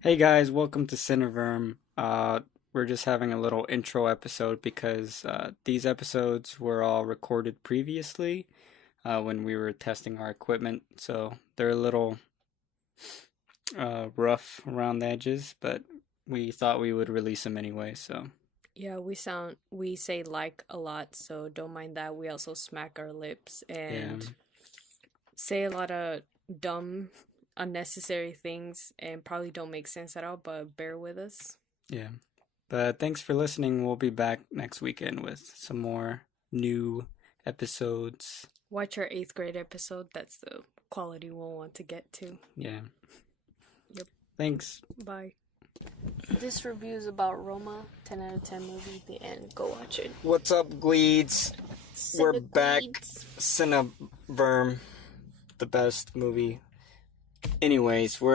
Hey guys, welcome to Cineverm. We're just having a little intro episode because these episodes were all recorded previously when we were testing our equipment, so they're a little rough around the edges, but we thought we would release them anyway, so Yeah, we say like a lot, so don't mind that. We also smack our lips yeah, and say a lot of dumb, unnecessary things and probably don't make sense at all, but bear with us. yeah. But thanks for listening. We'll be back next weekend with some more new episodes. Watch our eighth grade episode. That's the quality we'll want to get to. Yeah. Yep. Thanks. Bye. This review is about Roma, 10 out of 10 movie, the end. Go watch it. What's up, Gweeds? We're back. Cinegweeds. Cineverm, the best movie. Anyways, we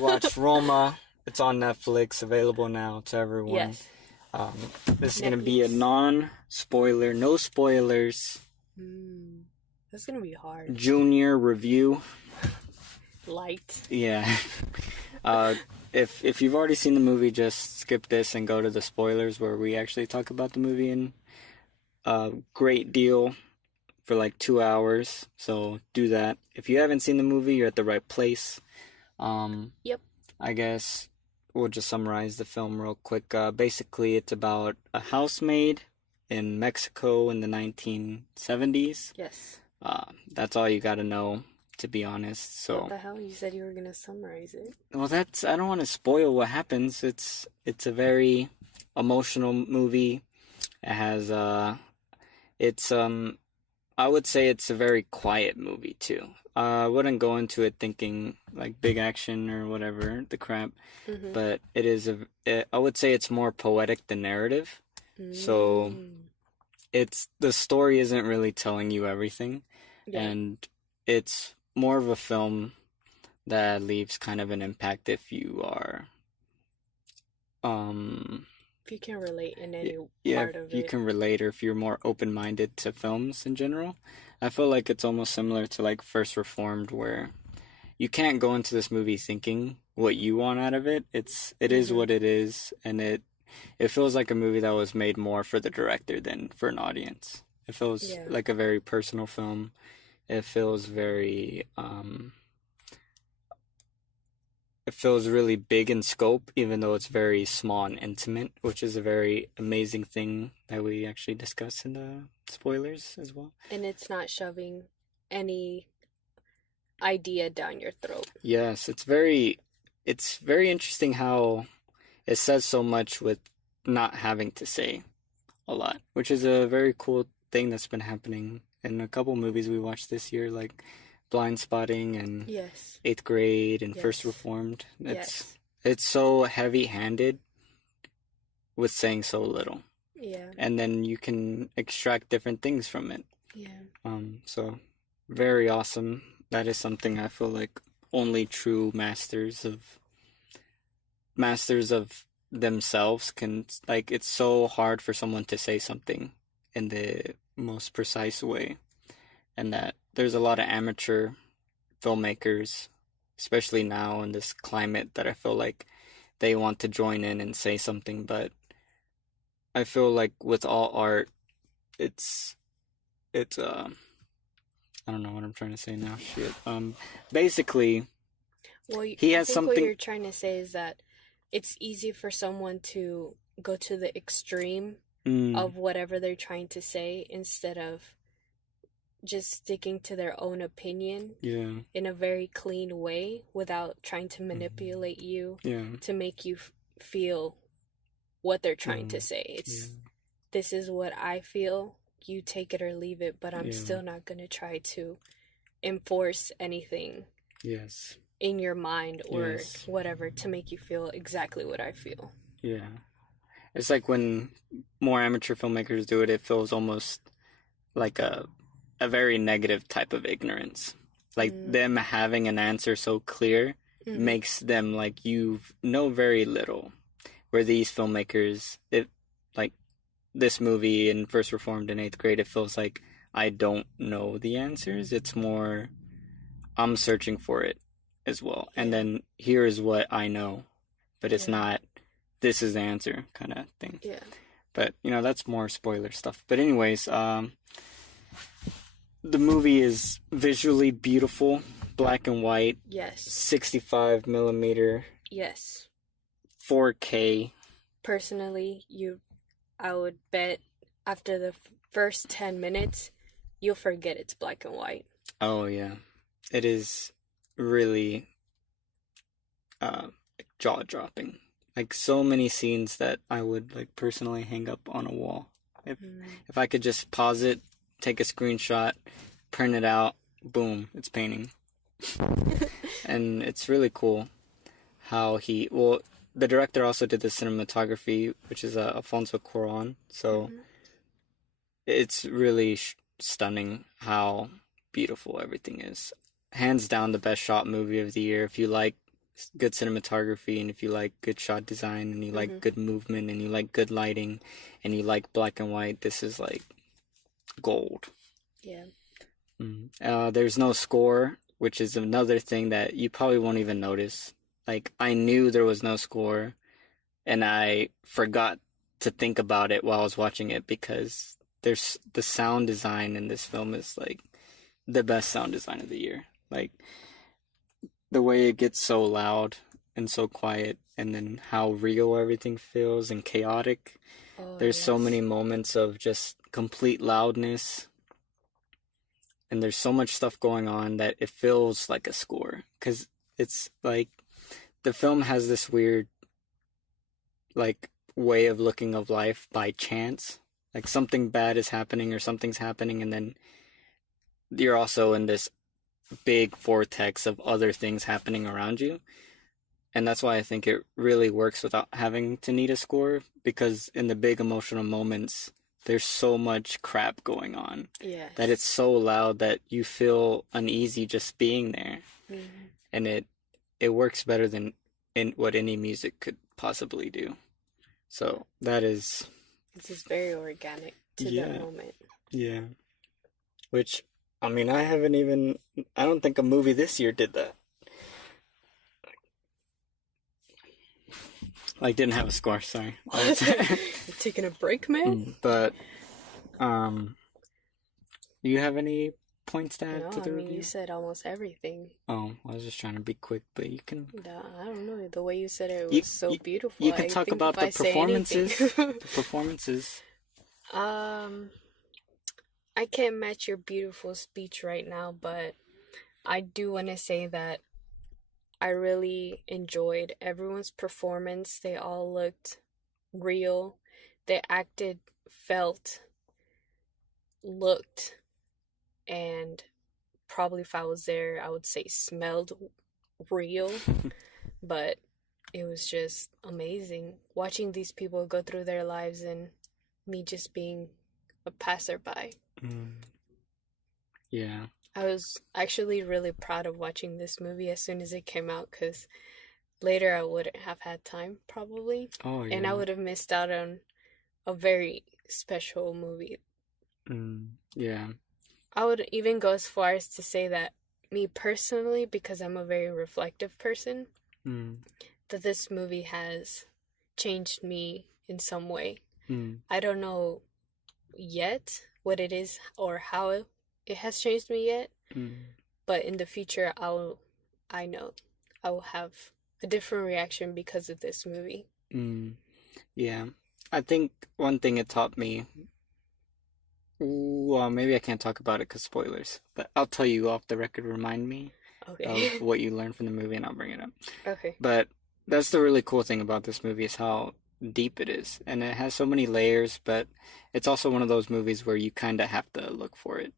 watched Roma. It's on Netflix, available now to everyone. Yes. This is gonna be a non-spoiler, no spoilers, That's gonna be hard. junior review. Light. Yeah. Uh, if you've already seen the movie, just skip this and go to the spoilers where we actually talk about the movie in a great deal for like 2 hours. So do that. If you haven't seen the movie, you're at the right place. Yep. I guess we'll just summarize the film real quick. Basically, it's about a housemaid in Mexico in the 1970s. Yes. That's all you got to know, to be honest. So, What the hell? You said you were gonna summarize it. well, I don't want to spoil what happens. It's a very emotional movie. It has it's I would say it's a very quiet movie too. I wouldn't go into it thinking like big action or whatever the crap, but I would say it's more poetic than narrative. So the story isn't really telling you everything, Yeah. and it's more of a film that leaves kind of an impact if you are um If you can relate in any yeah, part of if you it. can relate or if you're more open-minded to films in general. I feel like it's almost similar to like First Reformed where you can't go into this movie thinking what you want out of it. It is what it is, and it feels like a movie that was made more for the director than for an audience. It feels Yeah. like a very personal film. It feels very it feels really big in scope, even though it's very small and intimate, which is a very amazing thing that we actually discuss in the spoilers as well. And it's not shoving any idea down your throat. Yes, it's very interesting how it says so much with not having to say a lot, which is a very cool thing that's been happening in a couple movies we watched this year, like Blind Spotting and Yes. Eighth Grade and First Yes. Reformed. Yes. It's so heavy-handed with saying so little, Yeah. and then you can extract different things from it. Yeah. So very awesome. That is something I feel like only true masters of themselves can, like, it's so hard for someone to say something in the most precise way, and that there's a lot of amateur filmmakers, especially now in this climate, that I feel like they want to join in and say something, but I feel like with all art, it's I don't know what I'm trying to say now. Shit. Basically, Well, he I has think what something. you're trying to say is that it's easy for someone to go to the extreme Mm, of whatever they're trying to say instead of just sticking to their own opinion yeah, in a very clean way without trying to manipulate you yeah, to make you feel what they're trying to mm, say. yeah, This is what I feel. You take it or leave it, but I'm yeah. still not going to try to enforce anything Yes, in your mind or yes, whatever to make you feel exactly what I feel. yeah. It's like when more amateur filmmakers do it, it feels almost like a very negative type of ignorance. Like them having an answer so clear makes them like you know very little. Where these filmmakers, it like this movie in First Reformed in eighth grade, it feels like I don't know the answers. It's more I'm searching for it, as well. And Yeah. then here is what I know, but it's Yeah. not this is the answer kind of thing. Yeah. But that's more spoiler stuff. But anyways, the movie is visually beautiful, black and white, Yes. 65 millimeter, Yes. 4K. Personally, I would bet after the first 10 minutes, you'll forget it's black and white. Oh yeah, it is really jaw dropping. Like so many scenes that I would like personally hang up on a wall. If I could just pause it, take a screenshot, print it out, boom, it's painting. And it's really cool how the director also did the cinematography, which is Alfonso Cuarón. So it's really stunning how beautiful everything is. Hands down the best shot movie of the year. If you like good cinematography and if you like good shot design and you like good movement and you like good lighting and you like black and white, this is like gold. Yeah. There's no score, which is another thing that you probably won't even notice. Like, I knew there was no score, and I forgot to think about it while I was watching it because there's the sound design in this film is like the best sound design of the year. Like, the way it gets so loud and so quiet, and then how real everything feels and chaotic. Oh, There's so yes. many moments of just complete loudness. And there's so much stuff going on that it feels like a score. Because it's like the film has this weird like way of looking of life by chance. Like something bad is happening or something's happening, and then you're also in this big vortex of other things happening around you. And that's why I think it really works without having to need a score, because in the big emotional moments, there's so much crap going on Yes. that it's so loud that you feel uneasy just being there. And it works better than what any music could possibly do. So that is... This is very organic to Yeah. that moment. Yeah. Which, I mean, I don't think a movie this year did that. Like, didn't have a score, sorry. You taking a break, man? But, do you have any points to add No, to the I mean, review? you said almost everything. Oh, I was just trying to be quick, but you can... I don't know. The way you said it You- was so beautiful. You can I talk think about if the I say anything- performances. The performances. I can't match your beautiful speech right now, but I do want to say that I really enjoyed everyone's performance. They all looked real. They acted, felt, looked, and probably if I was there, I would say smelled real. But it was just amazing watching these people go through their lives and me just being a passerby. Yeah. I was actually really proud of watching this movie as soon as it came out, because later I wouldn't have had time probably, Oh, yeah. and I would have missed out on a very special movie. Yeah. I would even go as far as to say that me personally, because I'm a very reflective person, that this movie has changed me in some way. I don't know yet what it is or how it has changed me yet, but in the future I know I will have a different reaction because of this movie. Yeah. I think one thing it taught me, well, maybe I can't talk about it because spoilers, but I'll tell you off the record, remind me Okay. of what you learned from the movie and I'll bring it up. Okay. But that's the really cool thing about this movie is how deep it is. And it has so many layers, but it's also one of those movies where you kind of have to look for it.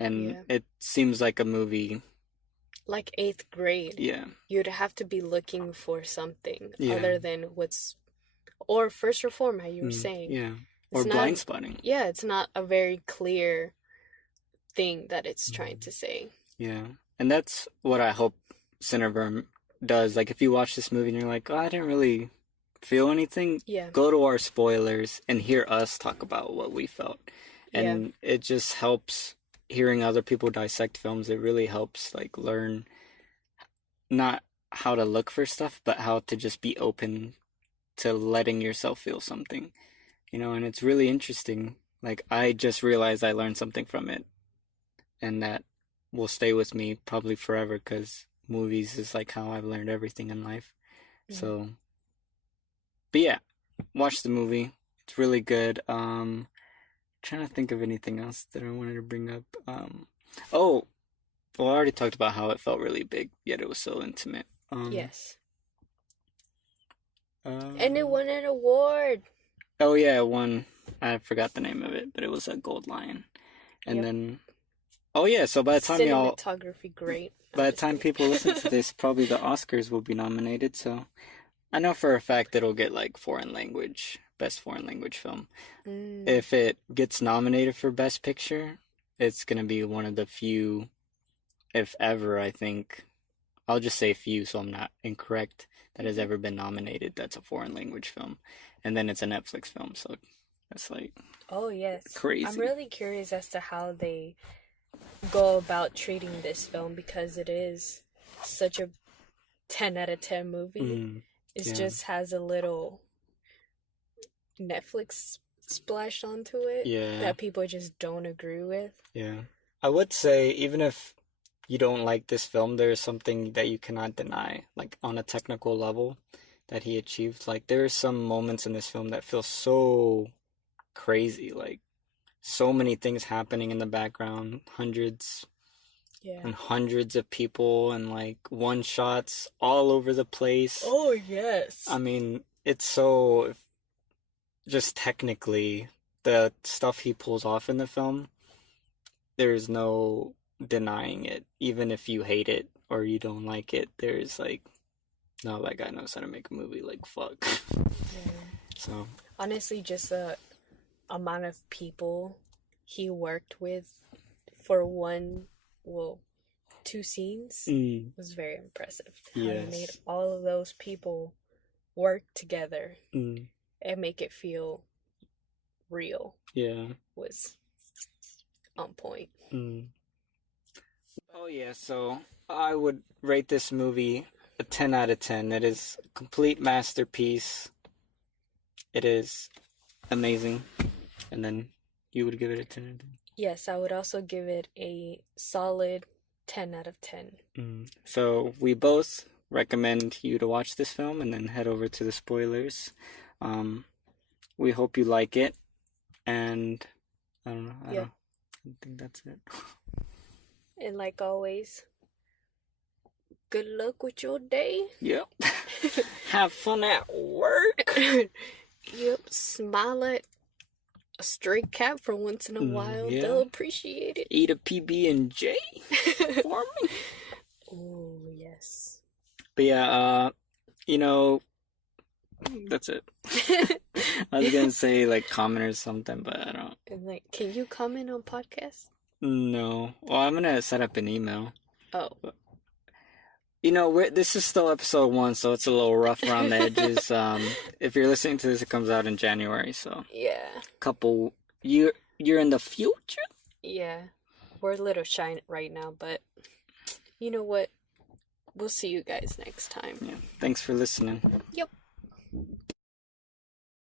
And Yeah. it seems like a movie. Like 8th grade. Yeah. You'd have to be looking for something Yeah. other than or First Reform, how you were saying. Yeah. It's Or not- blind spotting. Yeah, it's not a very clear thing that it's trying to say. Yeah. And that's what I hope Cineverm does. Like, if you watch this movie and you're like, oh, I didn't really feel anything, Yeah. go to our spoilers and hear us talk about what we felt. And it just helps hearing other people dissect films. It really helps, like, learn not how to look for stuff, but how to just be open to letting yourself feel something, and it's really interesting. Like, I just realized I learned something from it, and that will stay with me probably forever because movies is like how I've learned everything in life. So, but yeah, watch the movie. It's really good. Trying to think of anything else that I wanted to bring up. Oh, well, I already talked about how it felt really big, yet it was so intimate. Yes. Uh, And it won an award. oh yeah, one. I forgot the name of it, but it was a Gold Lion. And Yep. then, oh yeah, so by the time Cinematography, great. by the time people listen to this, probably the Oscars will be nominated. So I know for a fact it'll get like best foreign language film. If it gets nominated for Best Picture, it's gonna be one of the few, if ever, I think. I'll just say few, so I'm not incorrect, that has ever been nominated. That's a foreign language film, and then it's a Netflix film. So that's like, oh yes, crazy. I'm really curious as to how they go about treating this film because it is such a 10 out of 10 movie. It just has a little Netflix splashed onto it that people just don't agree with. Yeah. I would say, even if you don't like this film, there's something that you cannot deny, like on a technical level, that he achieved. Like, there are some moments in this film that feel so crazy, like so many things happening in the background, hundreds and hundreds of people, and like one shots all over the place. Oh yes. I mean, it's so, just technically, the stuff he pulls off in the film, there's no denying it. Even if you hate it or you don't like it, there's like, no, that guy knows how to make a movie, like, fuck. So honestly, just the amount of people he worked with for two scenes was very impressive. How he made all of those people work together and make it feel real. Was on point. Oh yeah, so I would rate this movie a 10 out of 10. It is a complete masterpiece. It is amazing. And then you would give it a 10 out of 10? Yes, I would also give it a solid 10 out of 10. So we both recommend you to watch this film and then head over to the spoilers. We hope you like it. And I don't know. I think that's it. And like always, good luck with your day. Yep. Have fun at work. Yep. Smile at a stray cat for once in a while. They'll appreciate it. Eat a PB&J for me. Oh, yes. But yeah, that's it. I was gonna say like comment or something, but I don't. And like, can you comment on podcasts? No. Well, I'm gonna set up an email. Oh. But, this is still episode 1, so it's a little rough around the edges. If you're listening to this, it comes out in January, so yeah. You're in the future? Yeah. We're a little shy right now, but you know what? We'll see you guys next time. Yeah. Thanks for listening. Yep.